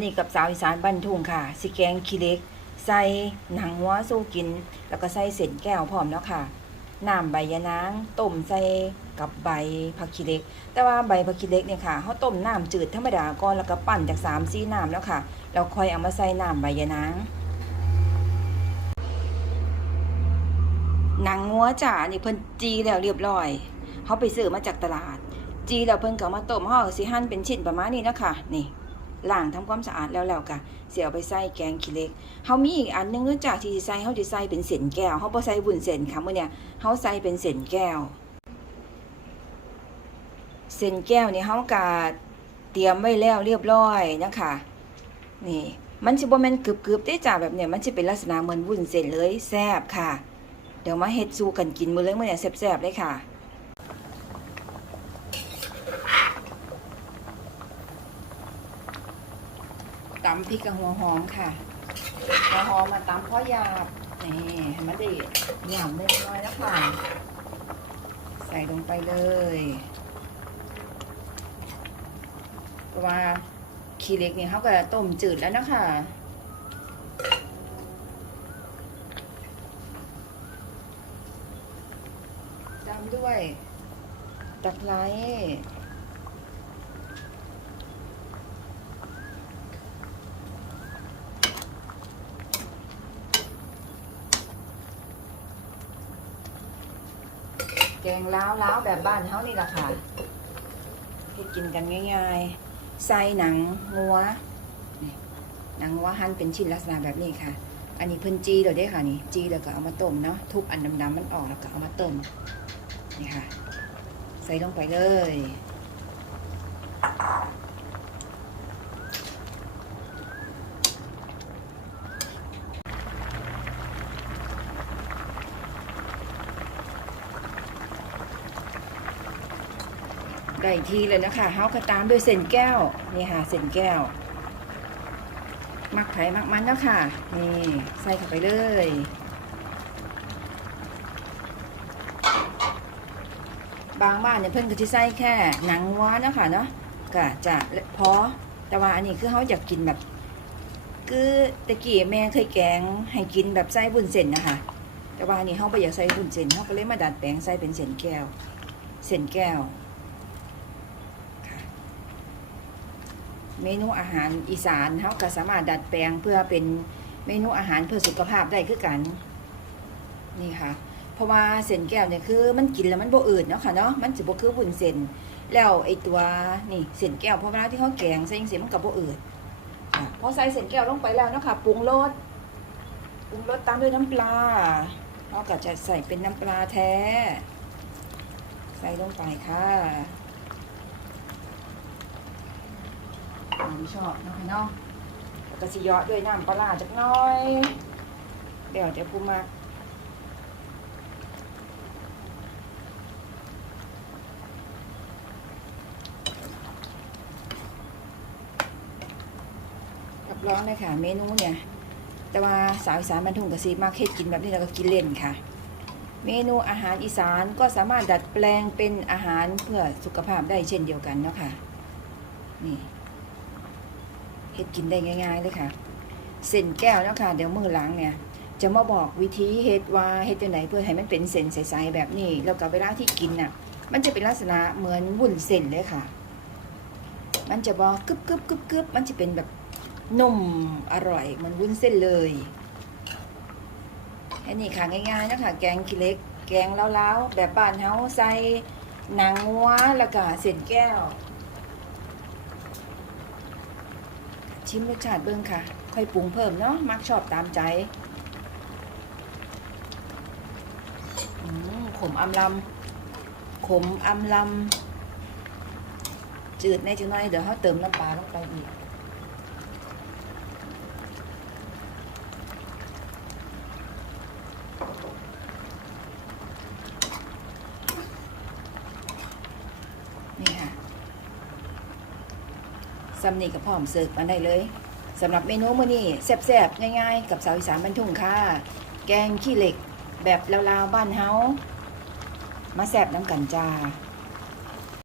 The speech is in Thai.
วันนี้กับสาวอีสานบ้านทุ่งค่ะสิแกงขี้เล็ก ใส่หนังวัวสู้กิน แล้วก็ใส่เศษแก้วพร้อมเนาะค่ะน้ำใบยะนางต้มใส่กับใบผักขี้เล็ก แต่ว่าใบผักขี้เล็กเนี่ยค่ะเขาต้มน้ำจืดธรรมดาก่อนแล้วก็ปั่นจาก3ามสี่น้ำแล้วค่ะแล้วค่อยเอามาใส่น้ำใบยะนางหนังงัวจ๋านี่เพิ่นจีแล้วเรียบร้อยเขาไปซื้อมาจากตลาด จีแล้วเพิ่นก็เอามาต้มห่อสิหั่นเป็นชิ้นประมาณนี้นะค่ะนี่ ล้างทำความสะอาดแล้วแล้วก็เสียเอาไปใส่แกงขี้เล็กเฮามีอีกอันหนึงเนื่องจากที่ใส่เฮาสิใส่เป็นเส้นแก้วเฮาบ่ใส่วุ้นเส้นค่ะมื้อเนี้ยเฮาใส่เป็นเส้นแก้วเส้นแก้วนี่เฮาก็เตรียมไว้แล้วเรียบร้อยนะคะนี่มันสิบ่แม่นกรึบๆเด้จ้าแบบเนี้ยมันสิเป็นลักษณะเหมือนวุ้นเส้นเลยแซ่บค่ะ เดี๋ยวมาเฮ็ดสู้กันกินมื้อเล้งมื้อเนี่ยแซ่บๆเลยค่ะ ตำพริกกับหัวหอมค่ะ หัวหอมมาตำเพราะหยาบนี่ให้มันได้หยาบเล็กน้อยแล้วค่ะ ใส่ลงไปเลยเพราะว่าขี้เล็กนี่เขาก็ต้มจืดแล้วนะคะตามด้วยตะไคร้ แกงล้าวล้าวแบบบ้านเฮานี่แหละค่ะที่กินกันง่ายๆ ใส่หนังงัวหนังงัวหั่นเป็นชิ้นลักษณะแบบนี้ค่ะ อันนี้เพิ่นจีเราได้ค่ะนี่จีแล้วก็เอามาต้มเนาะทุบอันดำๆมันออกแล้วก็เอามาต้มนี่ค่ะ ใส่ลงไปเลย ได้อีกทีเลยนะคะเฮาก็ตามด้วยเส้นแก้วนี่ค่ะเส้นแก้ว มักไผ่มักมันแล้วค่ะ นี่ใส่เข้าไปเลยบางบ้านเนี่ยเพิ่นก็จะใส่แค่หนังวัวนะคะเนาะก็จะพอแต่ว่าอันนี้คือเขาอยากกินแบบ คือตะกี้แม่เคยแกงให้กินแบบใส่บุญเส้นนะคะ แต่ว่าอันนี้เขาไปอยากใส่บุญเส้นเขาก็เลยมาดัดแปลงใส่เป็นเส้นแก้ว เส้นแก้วค่ะ เมนูอาหารอีสานเขาก็สามารถดัดแปลงเพื่อเป็นเมนูอาหารเพื่อสุขภาพได้คือกัน นี่ค่ะ เพราะว่าเส้นแก้วเนี่ยคือมันกินแล้วมันโบอืดเนาะค่ะเนาะมันสิบ่คือวุ้นเส้นแล้วไอตัวนี่เส้นแก้วเพอเวลาที่เขาแกงใส่จังซี่มันก็บ่อืดพอใส่เส้นแก้วลงไปแล้วเนาะค่ะปรุงรสปรุงรสตามด้วยน้ำปลาเราก็จะใส่เป็นน้ำปลาแท้ ใส่ลงไปค่ะ ตามชอบนะคะเนาะแล้วก็สิเยาะด้วยน้ำปลาจักน้อย เดี๋ยวจะผู้มากรับรองเลยค่ะเมนูเนี่ย แต่ว่าสาวอีสานบรรทุงกะซีมากเฮ็ดกินแบบนี้แล้วก็กินเล่นค่ะ เมนูอาหารอีสานก็สามารถดัดแปลงเป็นอาหารเพื่อสุขภาพได้เช่นเดียวกันเนาะค่ะนี่ เฮ็ดกินได้ง่าย ๆเลยค่ะ เส้นแก้วเนาะค่ะ เดี๋ยวมือหลังเนี่ย จะมาบอกวิธีเฮ็ดว่าเฮ็ดจังไดเพื่อให้มันเป็นเส้นใสๆแบบนี้ แล้วก็เวลาที่กินน่ะ มันจะเป็นลักษณะเหมือนวุ้นเส้นเลยค่ะ มันจะบอกกึบกึบกึบกึบมันจะเป็นแบบนุ่มอร่อยเหมันวุ้นเส้นเลยแค่นี้ค่ะง่ายๆนะคะแกงขี้เล็ก แกงเล้าๆแบบบ้านเฮาใส่หนังงัวแล้วก็เส้นแก้ว ชิมรสชาติเบิ่งค่ะ ค่อยปรุงเพิ่มเนาะมักชอบตามใจขมอำลำขมอำลำจืดในจังน้อยเดี๋ยวเขาเติมน้ำปลาลงไปอีกนี่ค่ะ สำนีกับพร้อมเสิร์ฟมาได้เลยสำหรับเมนูมื้อนี้แซ่บๆง่ายๆ กับสาวอีสานบรรทุงค่ะ แกงขี้เหล็ก แบบลาวๆบ้านเฮามาแซ่บน้ำกันจ้า